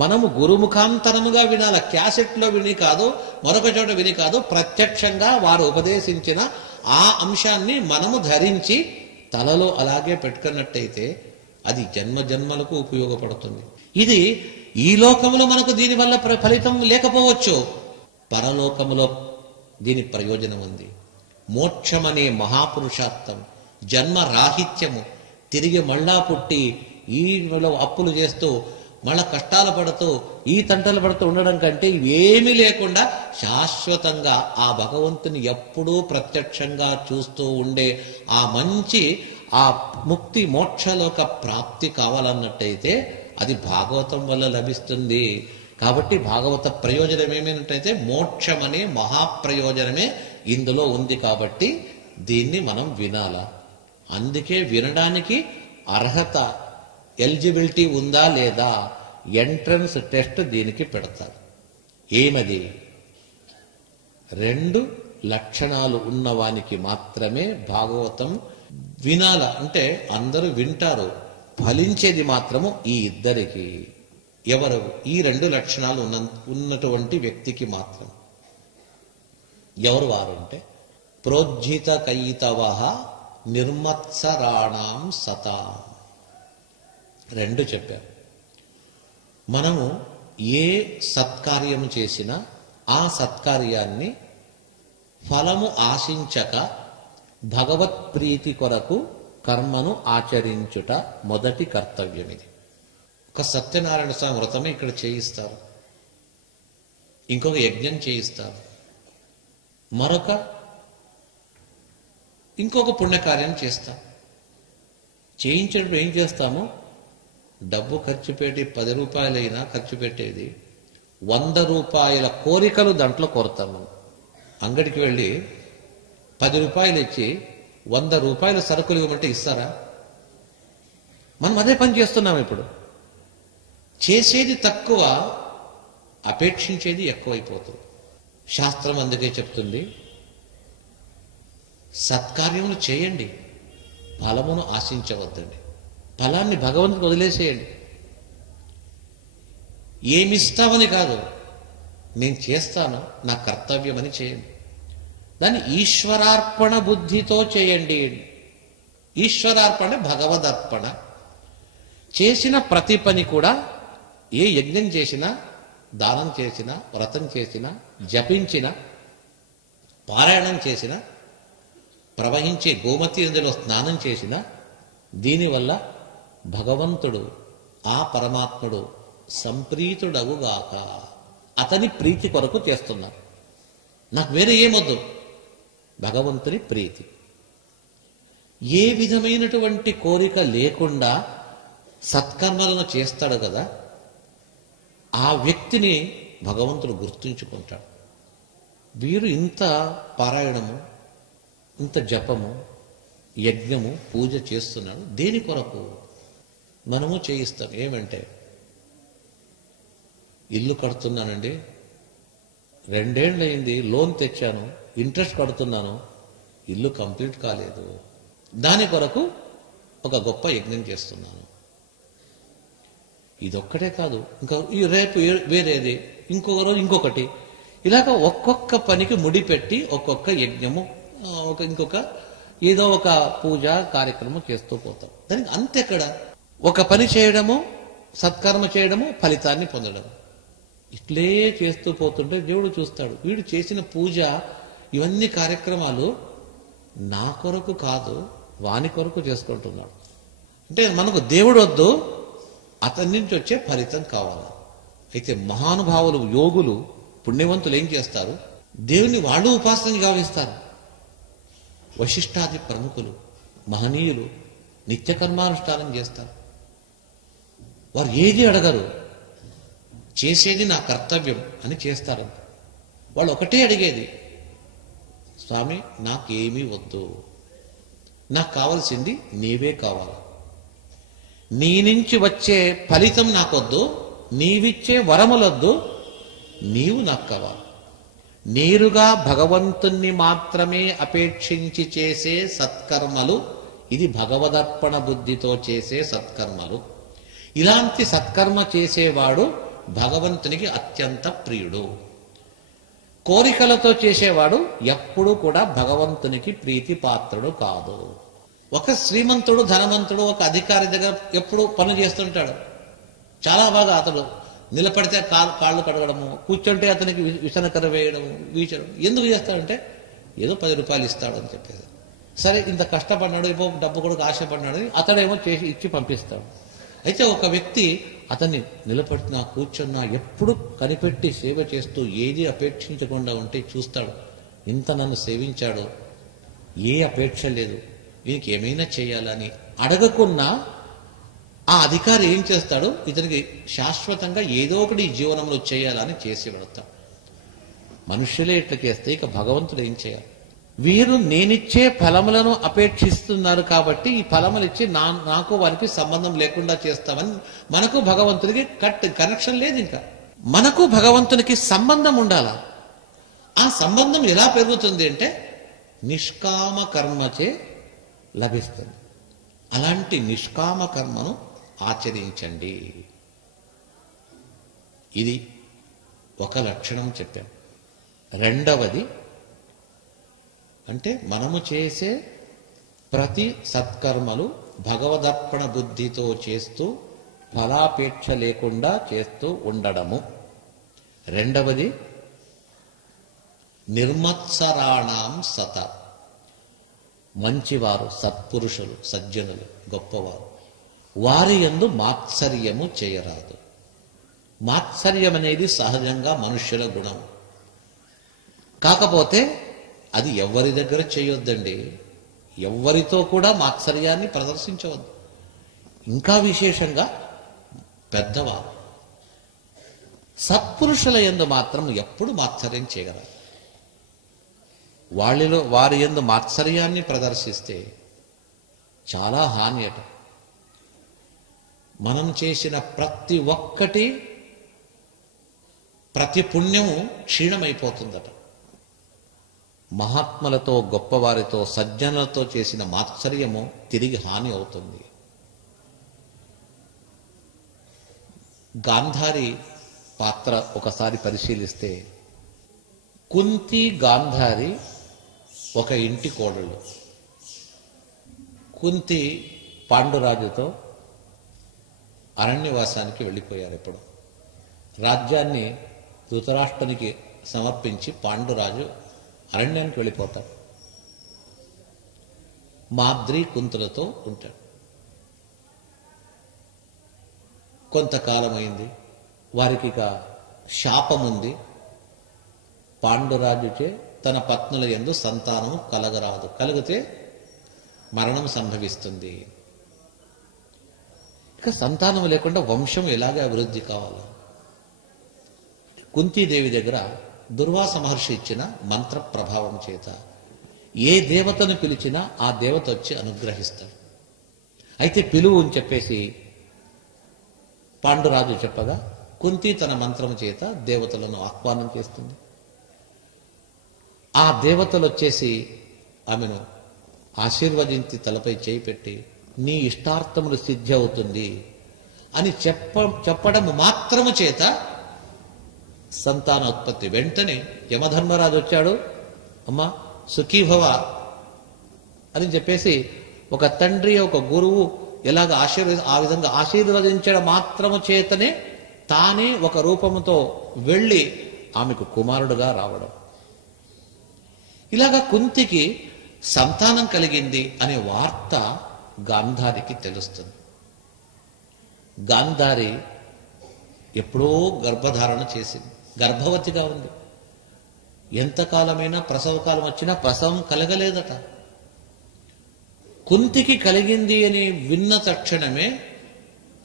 మనము గురుముఖాంతరముగా వినాల, క్యాసెట్లో విని కాదు, మరొక చోట విని కాదు, ప్రత్యక్షంగా వారు ఉపదేశించిన ఆ అంశాన్ని మనము ధరించి తలలో అలాగే పెట్టుకున్నట్టయితే అది జన్మ జన్మలకు ఉపయోగపడుతుంది. ఇది ఈ లోకంలో మనకు దీనివల్ల ఫలితం లేకపోవచ్చు, పరలోకములో దీని ప్రయోజనం ఉంది. మోక్షమనే మహాపురుషార్థం, జన్మ రాహిత్యము, తిరిగి మళ్ళా పుట్టి ఈ అప్పులు చేస్తూ మళ్ళా కష్టాలు పడుతూ ఈ తంటలు పడుతూ ఉండడం కంటే ఏమీ లేకుండా శాశ్వతంగా ఆ భగవంతుని ఎప్పుడూ ప్రత్యక్షంగా చూస్తూ ఉండే ఆ మంచి ఆ ముక్తి మోక్షలోక ప్రాప్తి కావాలన్నట్టయితే అది భాగవతం వల్ల లభిస్తుంది. కాబట్టి భాగవత ప్రయోజనం ఏమైనట్టయితే మోక్షం అనే మహాప్రయోజనమే ఇందులో ఉంది. కాబట్టి దీన్ని మనం వినాలా. అందుకే వినడానికి అర్హత, ఎలిజిబిలిటీ ఉందా లేదా, ఎంట్రన్స్ టెస్ట్ దీనికి పెడతారు. ఏమది? 2 లక్షణాలు ఉన్నవానికి మాత్రమే భాగవతం వినాల. అంటే అందరూ వింటారు, ఫలించేది మాత్రము ఈ ఇద్దరికి. ఎవరు? ఈ 2 లక్షణాలు ఉన్నటువంటి వ్యక్తికి మాత్రం. ఎవరు వారు అంటే ప్రోజ్జిత కయితవః నిర్మత్సరాణం సతా. 2 చెప్పారు. మనము ఏ సత్కార్యము చేసినా ఆ సత్కార్యాన్ని ఫలము ఆశించక భగవత్ ప్రీతి కొరకు కర్మను ఆచరించుట మొదటి కర్తవ్యం. ఇది ఒక సత్యనారాయణ స్వామి వ్రతమే ఇక్కడ చేయిస్తారు, ఇంకొక యజ్ఞం చేయిస్తారు, ఇంకొక పుణ్యకార్యం చేస్తాం. చేయించేటప్పుడు ఏం చేస్తాము? డబ్బు ఖర్చు పెట్టి 10 రూపాయలైనా ఖర్చు పెట్టేది 100 రూపాయల కోరికలు దాంట్లో కోరుతాం. మనం అంగడికి వెళ్ళి 10 రూపాయలు ఇచ్చి 100 రూపాయల సరుకులు ఇవ్వమంటే ఇస్తారా? మనం అదే పని చేస్తున్నాం. ఇప్పుడు చేసేది తక్కువ, అపేక్షించేది ఎక్కువైపోతుంది. శాస్త్రం అందుకే చెప్తుంది, సత్కార్యములు చేయండి, ఫలమును ఆశించవద్దండి. ఫలాన్ని భగవంతుడికి వదిలేసేయండి. ఏమిస్తామని కాదు, నేను చేస్తాను, నా కర్తవ్యం అని చేయండి. దాన్ని ఈశ్వరార్పణ బుద్ధితో చేయండి. ఈశ్వరార్పణ, భగవదర్పణ. చేసిన ప్రతి పని కూడా, ఏ యజ్ఞం చేసినా, దానం చేసినా, వ్రతం చేసినా, జపించినా, పారాయణం చేసినా, ప్రవహించే గోమతి నదిలో స్నానం చేసినా, దీనివల్ల భగవంతుడు, ఆ పరమాత్ముడు సంప్రీతుడగుగాక, అతని ప్రీతి కొరకు చేస్తున్నారు. నాకు వేరే ఏమొద్దు, భగవంతుని ప్రీతి. ఏ విధమైనటువంటి కోరిక లేకుండా సత్కర్మలను చేస్తాడు కదా, ఆ వ్యక్తిని భగవంతుడు గుర్తుంచుకుంటాడు. వీరు ఇంత పారాయణము, ఇంత జపము, యజ్ఞము, పూజ చేస్తున్నాడు, దేని కొరకు? మనము చేయిస్తాం. ఏమంటే, ఇల్లు కడుతున్నానండి, 2 ఏళ్ళయింది, లోన్ తెచ్చాను, ఇంట్రెస్ట్ కడుతున్నాను, ఇల్లు కంప్లీట్ కాలేదు, దాని కొరకు ఒక గొప్ప యజ్ఞం చేస్తున్నాను. ఇదొక్కటే కాదు, ఇంకా రేపు వేరేది, ఇంకొక రోజు ఇంకొకటి, ఇలాగ ఒక్కొక్క పనికి ముడిపెట్టి ఒక్కొక్క యజ్ఞము, ఇంకొక ఏదో ఒక పూజ కార్యక్రమం చేస్తూ పోతాం. దానికి అంతెక్కడ? ఒక పని చేయడము, సత్కర్మ చేయడము, ఫలితాన్ని పొందడం, ఇట్లే చేస్తూ పోతుంటే దేవుడు చూస్తాడు. వీడు చేసిన పూజ, ఇవన్నీ కార్యక్రమాలు నా కొరకు కాదు, వాని కొరకు చేసుకుంటున్నాడు. అంటే మనకు దేవుడు వద్దు, అతని నుంచి వచ్చే ఫలితం కావాలి. అయితే మహానుభావులు, యోగులు, పుణ్యవంతులు ఏం చేస్తారు? దేవుని వాళ్ళు ఉపాసనని గావిస్తారు. వశిష్ఠాది ప్రముఖులు, మహనీయులు నిత్య కర్మానుష్ఠానం చేస్తారు. వారు ఏది అడగరు, చేసేది నా కర్తవ్యం అని చేస్తారు. వాళ్ళు ఒకటే అడిగేది, స్వామి నాకేమీ వద్దు, నాకు కావాల్సింది నీవే కావాలి, నీ నుంచి వచ్చే ఫలితం నాకొద్దు, నీవిచ్చే వరములొద్దు, నీవు నాకు కావాలి. నేరుగా భగవంతుణ్ణి మాత్రమే అపేక్షించి చేసే సత్కర్మలు, ఇది భగవదర్పణ బుద్ధితో చేసే సత్కర్మలు. ఇలాంటి సత్కర్మ చేసేవాడు భగవంతునికి అత్యంత ప్రియుడు. కోరికలతో చేసేవాడు ఎప్పుడూ కూడా భగవంతునికి ప్రీతి పాత్రుడు కాదు. ఒక శ్రీమంతుడు, ధనవంతుడు, ఒక అధికారి దగ్గర ఎప్పుడు పనులు చేస్తుంటాడు. చాలా బాగా అతడు నిలబడితే కాళ్ళు కడగడము, కూర్చుంటే అతనికి విసనకర వేయడము, వీచడం. ఎందుకు చేస్తాడంటే ఏదో 10 రూపాయలు ఇస్తాడు అని చెప్పేది. సరే, ఇంత కష్టపడినాడు, ఇప్పుడు డబ్బు కూడా ఆశపడినాడు, అతడేమో చేసి ఇచ్చి పంపిస్తాడు. అయితే ఒక వ్యక్తి అతన్ని నిలబెట్టినా కూర్చున్నా ఎప్పుడు కనిపెట్టి సేవ చేస్తూ ఏది అపేక్షించకుండా ఉంటే చూస్తాడు. ఇంత నన్ను సేవించాడు, ఏ అపేక్ష లేదు, వీనికి ఏమైనా చేయాలని అడగకున్నా ఆ అధికారి ఏం చేస్తాడు, ఇతనికి శాశ్వతంగా ఏదో ఒకటి ఈ జీవనంలో చేయాలని చేసి పెడతాడు. మనుష్యులే ఇట్లా చేస్తే ఇక భగవంతుడు ఏం చేయాలి? వీరు నేనిచ్చే ఫలములను అపేక్షిస్తున్నారు కాబట్టి ఈ ఫలములు ఇచ్చి నాకు వారికి సంబంధం లేకుండా చేస్తామని మనకు భగవంతునికి కనెక్షన్ లేదు. ఇంకా మనకు భగవంతునికి సంబంధం ఉండాలా. ఆ సంబంధం ఎలా పెరుగుతుంది అంటే నిష్కామ కర్మచే లభిస్తుంది. అలాంటి నిష్కామ కర్మను ఆచరించండి. ఇది ఒక లక్షణం చెప్పాం. రెండవది అంటే మనము చేసే ప్రతి సత్కర్మలు భగవదర్పణ బుద్ధితో చేస్తూ ఫలాపేక్ష లేకుండా చేస్తూ ఉండడము. రెండవది నిర్మత్సరాణం సత, మంచివారు, సత్పురుషులు, సజ్జనులు, గొప్పవారు, వారి యందు మాత్సర్యము చేయరాదు. మాత్సర్యం అనేది సహజంగా మనుష్యుల గుణం. కాకపోతే అది ఎవరి దగ్గర చేయొద్దండి. ఎవరితో కూడా మాత్సర్యాన్ని ప్రదర్శించవద్దు. ఇంకా విశేషంగా పెద్దవారు, సత్పురుషుల యందు మాత్రం ఎప్పుడు మాత్సర్యం చేయగలరు. వారి యందు మాత్సర్యాన్ని ప్రదర్శిస్తే చాలా హాని అట. మనం చేసిన ప్రతి ఒక్కటి, ప్రతి పుణ్యము క్షీణమైపోతుందట. మహాత్ములతో, గొప్పవారితో, సజ్జనులతో చేసిన మాత్సర్యము తిరిగి హాని అవుతుంది. గాంధారి పాత్ర ఒకసారి పరిశీలిస్తే, కుంతి గాంధారి ఒక ఇంటి కోడళ్ళు. కుంతి పాండురాజుతో అరణ్యవాసానికి వెళ్ళిపోయారు. ఎప్పుడు రాజ్యాన్ని ధృతరాష్ట్రునికి సమర్పించి పాండురాజు అరణ్యానికి వెళ్ళిపోతాడు. మాద్రి కుంతులతో ఉంటాడు. కొంతకాలం అయింది. వారికి ఇక శాపముంది. పాండురాజుచే తన పత్నుల యందు సంతానం కలగరాదు, కలిగితే మరణం సంభవిస్తుంది. ఇక సంతానం లేకుండా వంశం ఎలాగే అభివృద్ధి కావాలి? కుంతీదేవి దగ్గర దుర్వాస మహర్షి ఇచ్చిన మంత్ర ప్రభావం చేత ఏ దేవతను పిలిచినా ఆ దేవత వచ్చి అనుగ్రహిస్తాడు. అయితే పిలువు అని చెప్పేసి పాండురాజు చెప్పగా కుంతి తన మంత్రం చేత దేవతలను ఆహ్వానం చేస్తుంది. ఆ దేవతలు వచ్చేసి ఆమెను ఆశీర్వదించి తలపై చేయి పెట్టి నీ ఇష్టార్థములు సిద్ధి అవుతుంది అని చెప్పడం మాత్రము చేత సంతానోత్పత్తి. వెంటనే యమధర్మరాజు వచ్చాడు. అమ్మా సుఖీభవ అని చెప్పేసి ఒక తండ్రి, ఒక గురువు ఎలాగ ఆ విధంగా ఆశీర్వదించడం మాత్రము చేతనే తానే ఒక రూపముతో వెళ్ళి ఆమెకు కుమారుడుగా రావడం. ఇలాగా కుంతికి సంతానం కలిగింది అనే వార్త గాంధారికి తెలుస్తుంది. గాంధారి ఎప్పుడో గర్భధారణ చేసింది, గర్భవతిగా ఉంది. ఎంతకాలమైనా ప్రసవకాలం వచ్చినా ప్రసవం కలగలేదట. కుంతికి కలిగింది అని విన్న తక్షణమే,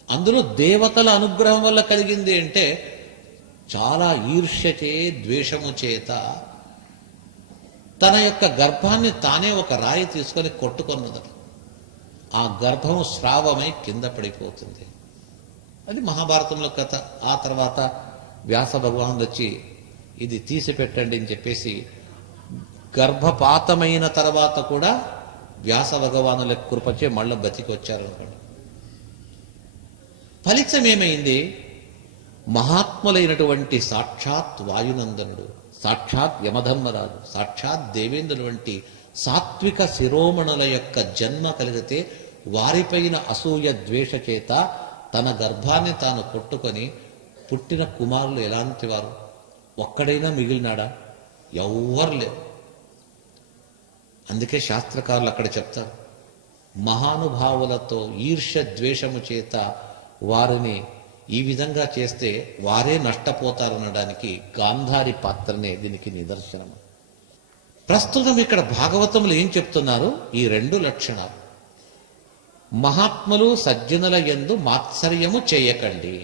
అందులో దేవతల అనుగ్రహం వల్ల కలిగింది అంటే చాలా ఈర్ష్యచే, ద్వేషము చేత తన యొక్క గర్భాన్ని తానే ఒక రాయి తీసుకొని కొట్టుకున్నదట. ఆ గర్భం స్రావమై కింద పడిపోతుంది. అది మహాభారతంలో కథ. ఆ తర్వాత వ్యాస భగవానుడు వచ్చి ఇది తీసి పెట్టండి అని చెప్పేసి గర్భపాతమైన తర్వాత కూడా వ్యాస భగవానుల కృపచే మళ్ళీ బతికి వచ్చారనుకోండి. ఫలితం ఏమైంది? మహాత్ములైనటువంటి సాక్షాత్ వాయునందనుడు, సాక్షాత్ యమధర్మరాజు, సాక్షాత్ దేవేంద్రుడు వంటి సాత్విక శిరోమణుల యొక్క జన్మ కలిగితే వారిపైన అసూయ ద్వేష చేత తన గర్భాన్ని తాను కొట్టుకొని పుట్టిన కుమారులు ఎలాంటి వారు? ఒక్కడైనా మిగిలినాడా? ఎవ్వరు లేరు. అందుకే శాస్త్రకారులు అక్కడ చెప్తారు, మహానుభావులతో ఈర్ష్య ద్వేషము చేత వారిని ఈ విధంగా చేస్తే వారే నష్టపోతారనడానికి గాంధారి పాత్రనే దీనికి నిదర్శనం. ప్రస్తుతం ఇక్కడ భాగవతములు ఏం చెప్తున్నారు? ఈ రెండు లక్షణాలు. మహాత్ములు సజ్జనుల యందు మాత్సర్యము చేయకండి.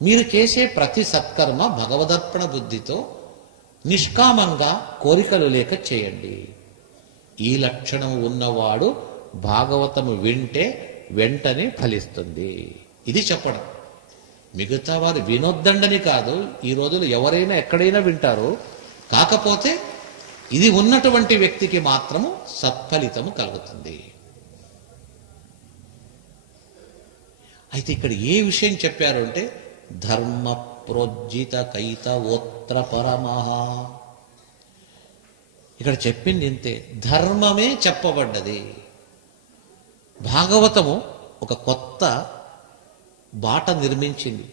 మీరు చేసే ప్రతి సత్కర్మ భగవదర్పణ బుద్ధితో నిష్కామంగా కోరికలు లేక చేయండి. ఈ లక్షణం ఉన్నవాడు భాగవతము వింటే వెంటనే ఫలిస్తుంది. ఇది చెప్పడం. మిగతా వారు వినొద్దండని కాదు, ఈ రోజులు ఎవరైనా ఎక్కడైనా వింటారు. కాకపోతే ఇది ఉన్నటువంటి వ్యక్తికి మాత్రము సత్ఫలితము కలుగుతుంది. అయితే ఇక్కడ ఏ విషయం చెప్పారు అంటే, ధర్మ ప్రోజ్జిత కైతవోత్ర పరమః. ఇక్కడ చెప్పింది ఇంతే, ధర్మమే చెప్పబడ్డది. భాగవతము ఒక కొత్త బాట నిర్మించింది,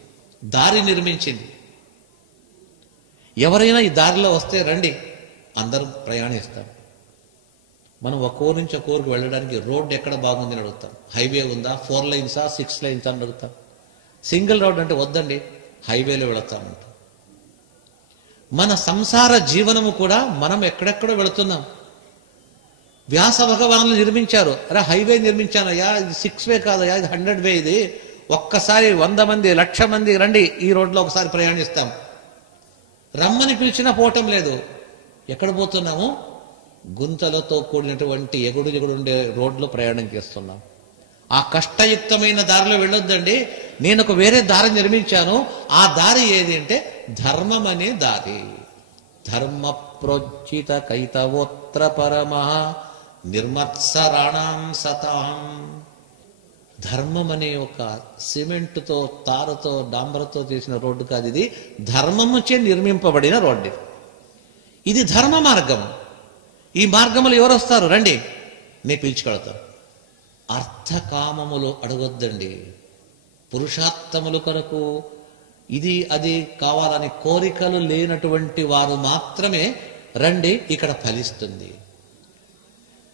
దారి నిర్మించింది. ఎవరైనా ఈ దారిలో వస్తే రండి, అందరం ప్రయాణిస్తాం. మనం ఒక ఊరు నుంచి ఒక ఊరికి వెళ్ళడానికి రోడ్డు ఎక్కడ బాగుంది అని అడుగుతాం. హైవే ఉందా, 4 లైన్సా 6 లైన్సా అని అడుగుతాం. సింగిల్ రోడ్ అంటే వద్దండి, హైవేలో వెళతామంట. మన సంసార జీవనము కూడా మనం ఎక్కడెక్కడో వెళుతున్నాం. వ్యాస భగవానులు నిర్మించారు, అరే హైవే నిర్మించానయ్యా, ఇది 6 వే కాదయ్యా, ఇది 100 వే. ఇది ఒక్కసారి 100 మంది 1,00,000 మంది రండి, ఈ రోడ్లో ఒకసారి ప్రయాణిస్తాం. రమ్మని పిలిచినా పోవటం లేదు. ఎక్కడ పోతున్నాము? గుంతలతో కూడినటువంటి ఎగుడుండే రోడ్లో ప్రయాణం చేస్తున్నాం. ఆ కష్టయుక్తమైన దారిలో వెళ్ళొద్దండి, నేను ఒక వేరే దారి నిర్మించాను. ఆ దారి ఏది అంటే ధర్మం అనే దారి. ధర్మ ప్రోజ్జిత కైతవోత్ర పరమః నిర్మత్సరాణం సతాం. ధర్మం అనే ఒక సిమెంటుతో తారతో డాంబరతో చేసిన రోడ్డు కాదు, ఇది ధర్మముచే నిర్మింపబడిన రోడ్డు. ఇది ధర్మ మార్గం. ఈ మార్గములు ఎవరు వస్తారు? రండి, నేను పిలుచుకెళ్తాను. అర్థకామములు అడగొద్దండి. పురుషార్థములు కొరకు ఇది అది కావాలని కోరికలు లేనటువంటి వారు మాత్రమే రండి, ఇక్కడ ఫలిస్తుంది.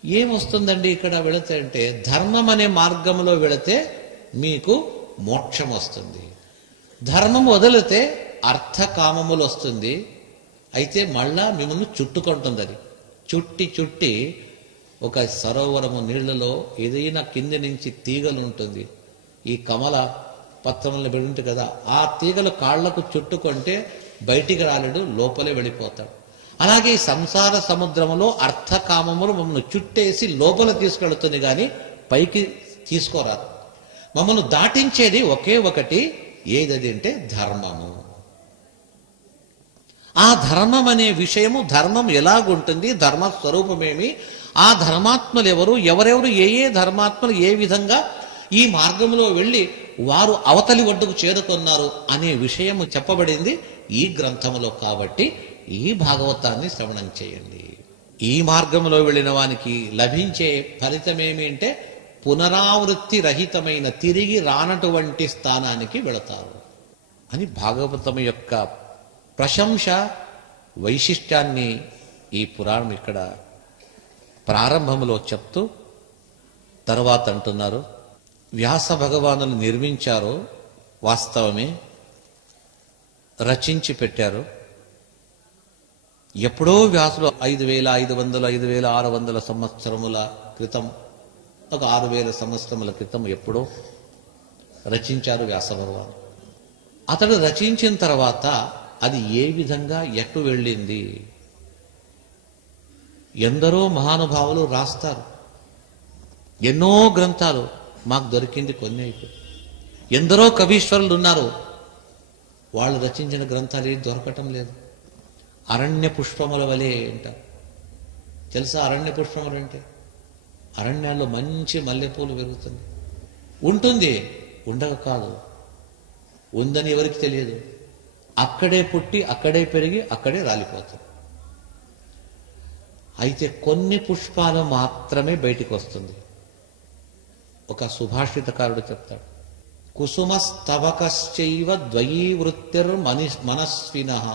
ఏమొస్తుందండి ఇక్కడ వెళితే అంటే, ధర్మం అనే మార్గంలో వెళితే మీకు మోక్షం వస్తుంది. ధర్మం వదిలితే అర్థకామములు వస్తుంది. అయితే మళ్ళా మిమ్మల్ని చుట్టుకుంటుంది. అది చుట్టి ఒక సరోవరము నీళ్లలో ఏదైనా కింది నుంచి తీగలు ఉంటుంది, ఈ కమల పత్రములను పెడుంటు కదా, ఆ తీగలు కాళ్లకు చుట్టుకుంటే బయటికి రాలేడు, లోపలే వెళ్ళిపోతాడు. అలాగే ఈ సంసార సముద్రములో అర్థకామములు మమ్మల్ని చుట్టేసి లోపల తీసుకెళ్తుంది, కానీ పైకి తీసుకోరాదు. మమ్మల్ని దాటించేది ఒకే ఒకటి, ఏదది అంటే ధర్మము. ఆ ధర్మం అనే విషయము, ధర్మం ఎలాగుంటుంది, ధర్మస్వరూపమేమి, ఆ ధర్మాత్మలు ఎవరు, ఎవరెవరు ఏ ధర్మాత్మలు ఏ విధంగా ఈ మార్గంలో వెళ్ళి వారు అవతలి ఒడ్డుకు చేరుకున్నారు అనే విషయము చెప్పబడింది ఈ గ్రంథములో. కాబట్టి ఈ భాగవతాన్ని శ్రవణం చేయండి. ఈ మార్గంలో వెళ్ళిన వానికి లభించే ఫలితమేమి అంటే పునరావృత్తి రహితమైన, తిరిగి రానటువంటి స్థానానికి వెళతారు అని భాగవతం యొక్క ప్రశంస వైశిష్ట్యాన్ని ఈ పురాణం ఇక్కడ ప్రారంభంలో చెప్తూ తర్వాత అంటున్నారు, వ్యాస భగవానులు నిర్మించారు వాస్తవమే, రచించి పెట్టారు. ఎప్పుడో వ్యాసులు 5500 5600 సంవత్సరముల క్రితం, ఒక 6000 సంవత్సరముల క్రితం ఎప్పుడో రచించారు వ్యాస భగవాను. అతడు రచించిన తర్వాత అది ఏ విధంగా ఎటు వెళ్ళింది? ఎందరో మహానుభావులు రాస్తారు, ఎన్నో గ్రంథాలు, మాకు దొరికింది కొన్ని అయిపోయి. ఎందరో కవీశ్వరులు ఉన్నారు, వాళ్ళు రచించిన గ్రంథాలు ఏది దొరకటం లేదు. అరణ్య పుష్పముల వలె అంటారు. తెలుసా అరణ్య పుష్పములు అంటే? అరణ్యాల్లో మంచి మల్లెపూలు పెరుగుతుంది, ఉంటుంది, ఉండక కాదు, ఉందని ఎవరికి తెలియదు. అక్కడే పుట్టి అక్కడే పెరిగి అక్కడే రాలిపోతాం. అయితే కొన్ని పుష్పాలు మాత్రమే బయటికి వస్తుంది. ఒక సుభాషితకారుడు చెప్తాడు, కుసుమస్తవకశ్చైవ ద్వయీ వృత్తిర్ మనస్వినః.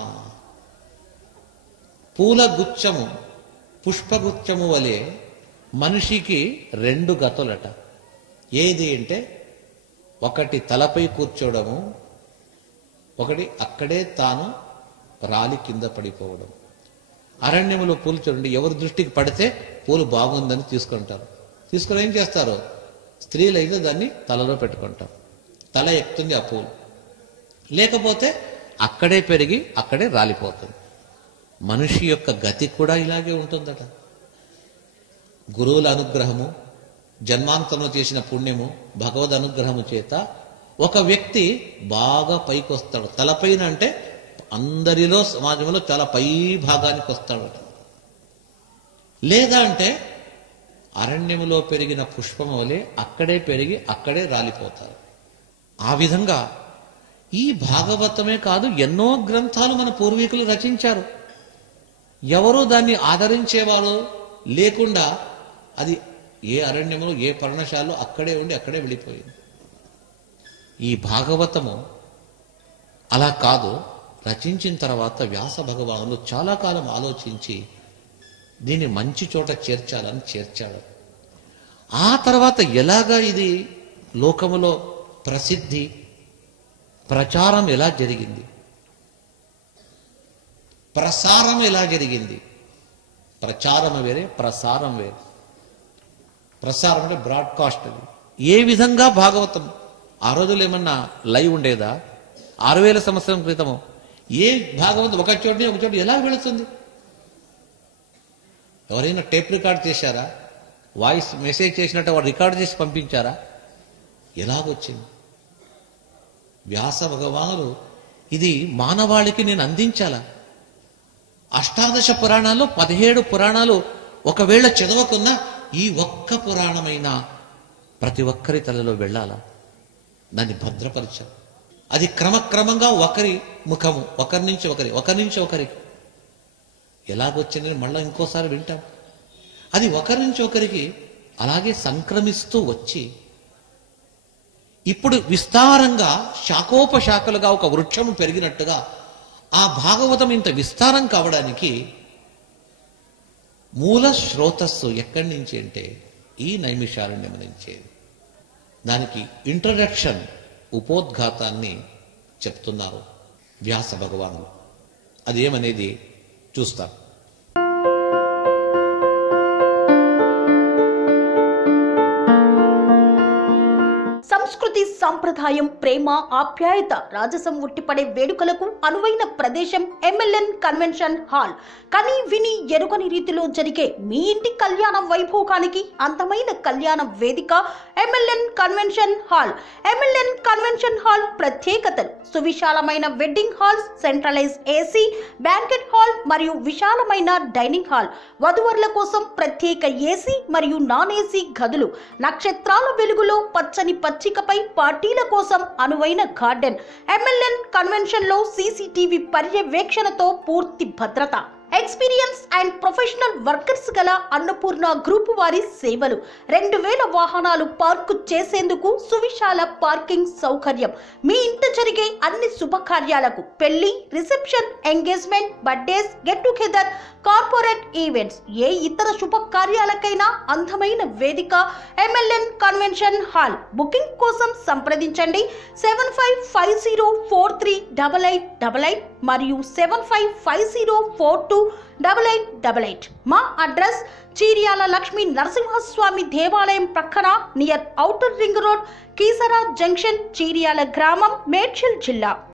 పూల గుచ్చము పుష్పగుచ్చము వలె మనిషికి రెండు గతులట. ఏది అంటే ఒకటి తలపై కూర్చోవడము, ఒకటి అక్కడే తాను రాలి కింద పడిపోవడం. అరణ్యములో పూలు చూడండి, ఎవరి దృష్టికి పడితే పూలు బాగుందని తీసుకుంటారు. తీసుకుని ఏం చేస్తారు? స్త్రీలైతే దాన్ని తలలో పెట్టుకుంటారు. తల ఎక్కుతుంది ఆ పూలు. లేకపోతే అక్కడే పెరిగి అక్కడే రాలిపోతుంది. మనిషి యొక్క గతి కూడా ఇలాగే ఉంటుందట. గురువుల అనుగ్రహము, జన్మాంతరంలో చేసిన పుణ్యము, భగవద్ అనుగ్రహము చేత ఒక వ్యక్తి బాగా పైకి వస్తాడు. తలపైన అంటే అందరిలో సమాజంలో చాలా పై భాగానికి వస్తాడట. లేదా అంటే అరణ్యములో పెరిగిన పుష్పము వలె అక్కడే పెరిగి అక్కడే రాలిపోతారు. ఆ విధంగా ఈ భాగవతమే కాదు, ఎన్నో గ్రంథాలు మన పూర్వీకులు రచించారు. ఎవరూ దాన్ని ఆదరించేవారు లేకుండా అది ఏ అరణ్యములో ఏ పర్ణశాలలో అక్కడే ఉండి అక్కడే వెళ్ళిపోయింది. ఈ భాగవతము అలా కాదు. రచించిన తర్వాత వ్యాస భగవానులు చాలా కాలం ఆలోచించి దీన్ని మంచి చోట చేర్చాలని చేర్చాడు. ఆ తర్వాత ఎలాగా ఇది లోకములో ప్రసిద్ధి ప్రచారం ఎలా జరిగింది, ప్రసారం ఎలా జరిగింది. ప్రచారం వేరే, ప్రసారం వేరే. ప్రసారం అంటే బ్రాడ్కాస్ట్. అది ఏ విధంగా భాగవతం ఆ రోజులు ఏమన్నా లైవ్ ఉండేదా? 6000 సంవత్సరం క్రితము ఏ భాగవతం ఒక చోట ఎలా వెళుతుంది? ఎవరైనా టేప్ రికార్డ్ చేశారా? వాయిస్ మెసేజ్ చేసినట్టు వాడు రికార్డ్ చేసి పంపించారా? ఎలాగొచ్చింది? వ్యాస భగవానులు ఇది మానవాళికి నేను అందించాలా? అష్టాదశ పురాణాల్లో 17 పురాణాలు ఒకవేళ చదవకున్నా ఈ ఒక్క పురాణమైనా ప్రతి ఒక్కరి తలలో వెళ్ళాలా? దాన్ని భద్రపరిచారు. అది క్రమక్రమంగా ఒకరి ముఖము, ఒకరి నుంచి ఒకరికి ఎలాగొచ్చిందని మళ్ళీ ఇంకోసారి వింటాం. అది ఒకరి నుంచి ఒకరికి అలాగే సంక్రమిస్తూ వచ్చి ఇప్పుడు విస్తారంగా శాఖోపశాఖలుగా ఒక వృక్షము పెరిగినట్టుగా ఆ భాగవతం ఇంత విస్తారం కావడానికి మూల స్రోతస్సు ఎక్కడి నుంచి అంటే ఈ నైమిషారణ్యం నుంచే. దానికి ఇంట్రడక్షన్, ఉపోద్ఘాతాన్ని చెప్తున్నారు వ్యాస భగవానులు. అదేమనేది చూస్తాం. సంస్కృతి, సంప్రదాయం, ప్రేమ, ఆప్యాయత, రాజసం ఉట్టిపడే వేడుకలకు అనువైన ప్రదేశం ఎంఎల్ఎన్ కన్వెన్షన్ హాల్. కని విని ఎరుగని రీతిలో జరిగే మీ ఇంటి కళ్యాణ వైభోగానికి అందమైన కళ్యాణ వేదిక MLN convention hall. MLN convention hall ప్రత్యేకతలు: సువిశాలమైన wedding halls, centralise AC, banquet hall మరియు విశాలమైన డైనింగ్ హాల్, వధువరుల కోసం ప్రత్యేక ఏసీ మరియు నాన్ ఏసీ గదులు, నక్షత్రాల వెలుగులో పచ్చని పచ్చికపై పార్టీల కోసం అనువైన గార్డెన్. ఎంఎల్ఎన్ కన్వెన్షన్ లో సీసీటీవీ పర్యవేక్షణతో పూర్తి భద్రత. ఎక్స్పీరియన్స్ అండ్ ప్రొఫెషనల్ వర్కర్స్ గల అన్నపూర్ణ గ్రూప్ వారి సేవలు. 2000 వాహనాలు పార్కు చేసేందుకు సువిశాల పార్కింగ్ సౌకర్యం. మీ ఇంట జరిగే అన్ని శుభకార్యాలకు, పెళ్లి, reception, engagement, birthdays, get together, corporate events, ఏ ఇతర శుభకార్యాలకైనా అందమైన వేదిక ఎంఎల్ఎన్ కన్వెన్షన్ హాల్. బుకింగ్ కోసం సంప్రదించండి 7550438888 మరియు 7550428888. మా అడ్రస్ చీర్యాల లక్ష్మీ నరసింహస్వామి దేవాలయం ప్రక్కన, near outer ring road, Keesara junction, Cheeryal గ్రామం, మేడ్చల్ జిల్లా.